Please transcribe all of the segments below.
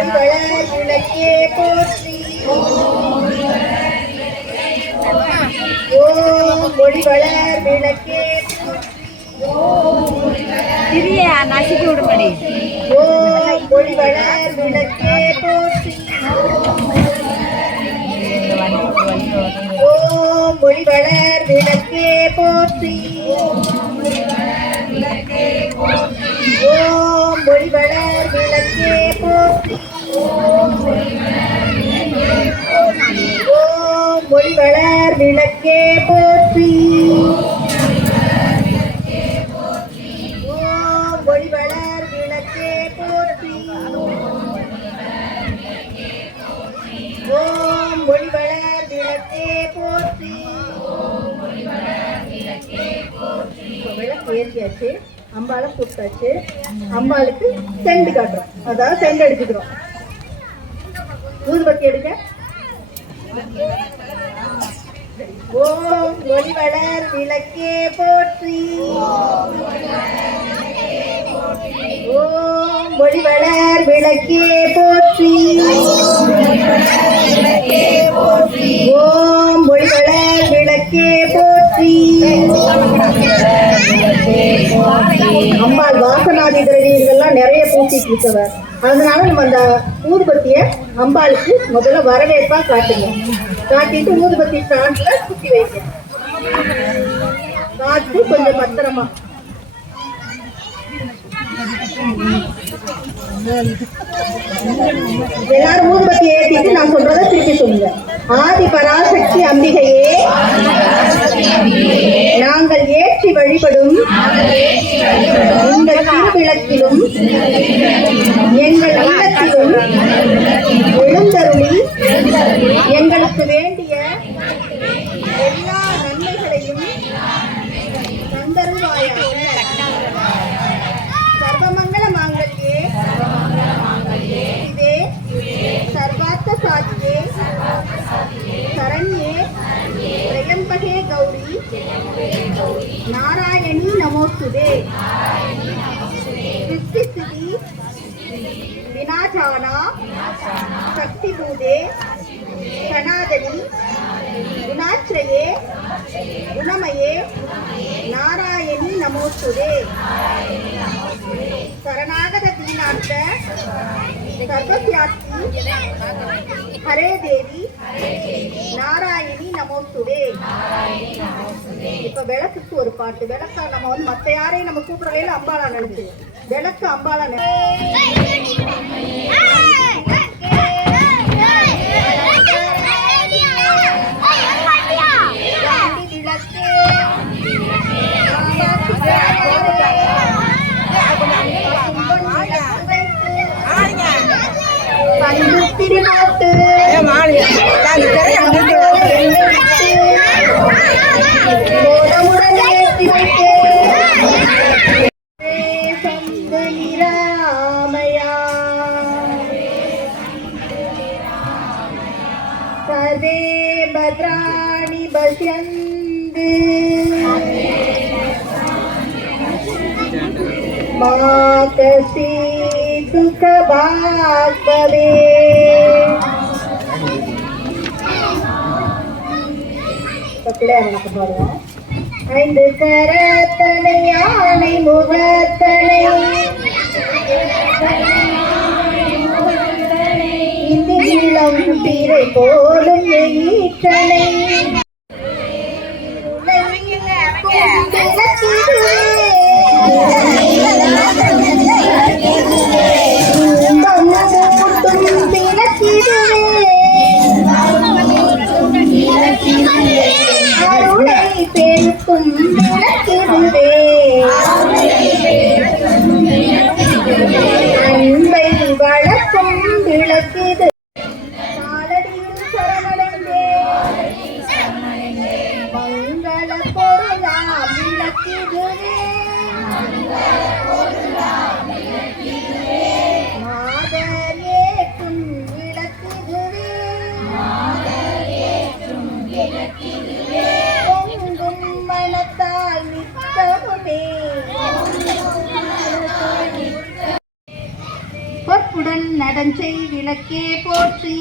ஒளிவளர் விளக்கே போற்றி. ஓம் ஒளிவளர் விளக்கே திரிய நசுக்கி விடும்படி. ஓம் ஒளிவளர் விளக்கே போற்றி. ஓம் ஒளிவளர் விளக்கே போற்றி. ஓம் ஒளிவளர் விளக்கே போற்றி. ஓம் ஒளிவளர் விளக்கே போற்றி. ஓம் ஒளிவளர் விளக்கே போற்றி. ஓம் ஒளிவளர் விளக்கே போற்றி. விளக்கு ஏற்றியாச்சு, அம்பாலை கூப்பிட்டாச்சு. அம்பாளுக்கு செண்டு காட்டுறோம், அதாவது செண்டு அடிச்சுக்கிறோம். ஊதுபத்தி எடுக்க. ஓம் ஒளிவளர் விளக்கே போற்றி. ஓம் ஒளிவளர் விளக்கே போற்றி. ஓம் ஒளிவளர் விளக்கே போற்றி. அம்பாள் வாசனாதி திரவியங்கள்லாம் நிறைய பூசிட்டு இருக்கவர். அதனால நம்ம அந்த ஊதுபத்திய அம்பாளுக்கு முதல்ல வரவேற்பா காட்டுங்க. காட்டிட்டு ஊதுபத்தி ஸ்டாண்ட்ல சுத்தி வைக்க காட்டு கொஞ்சம் பத்திரமா. எல்லாரும் ஊதுபத்தி ஏற்றிட்டு நான் சொல்றதை திருப்பி சொல்லுங்க. ஆதி பராசக்தி அம்பிகையே நாங்கள் ஏற்றி வழிபடும் இந்த திருவிளக்கிலும் எங்கள் உள்ளத்திலும் எழுந்தருளி எங்களுக்கு வேண்டிய எல்லா நன்மைகளையும் தந்தருள்வாயாக. சர்வமங்கள மாங்கல்யே சிவே சர்வார்த்த சாதியே சரண்யே த்ரயம்பகே கௌரி நாராயணி நமோஸ்துதே. சித்தி சிதி விநாசானா சக்தி பூதே சனாதனி குணாச்ரயே குணமயே நாராயணி நமோஸ்துதே. சரணாகத தீனார்த்த சர்வஸ்யாஸ்தி ஹரே தேவி நாராயணி நமோஸ்துதே. இப்ப விளக்குக்கு ஒரு பாட்டு. விளக்க நம்ம வந்து மத்த யாரையும் நம்ம கூப்பிடவே அம்பாளா நினைச்சு விளக்கு அம்பாளா சர்வே பத்ராணி பஷ்யந்து மா கஷ்டித் துக்கபாக் பவேத். வணக்கம் பாடுவோம். ஐந்து கரத்தனை யானை முகத்தனை இந்த இளம் பிறை போலும் ஈற்றனை அருளை பெருக்கும் விளக்கிடுவே அன்பை வளர்க்கும் விளக்கிடு. காலடியில் சரணடைந்தே மங்கள பொருளாம் விளக்கிடுவே. மாதர் ஏற்றும் விளக்கிடுவே. பொங்கும் மனத்தால் நித்தமுமே பொற்புடன் நடஞ்ச செய் விளக்கே போற்றி,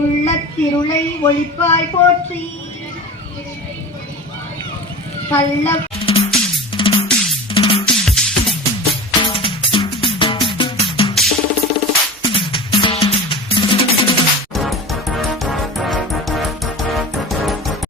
உள்ளத்திருளை ஒளிப்பாய் போற்றி, கள்ள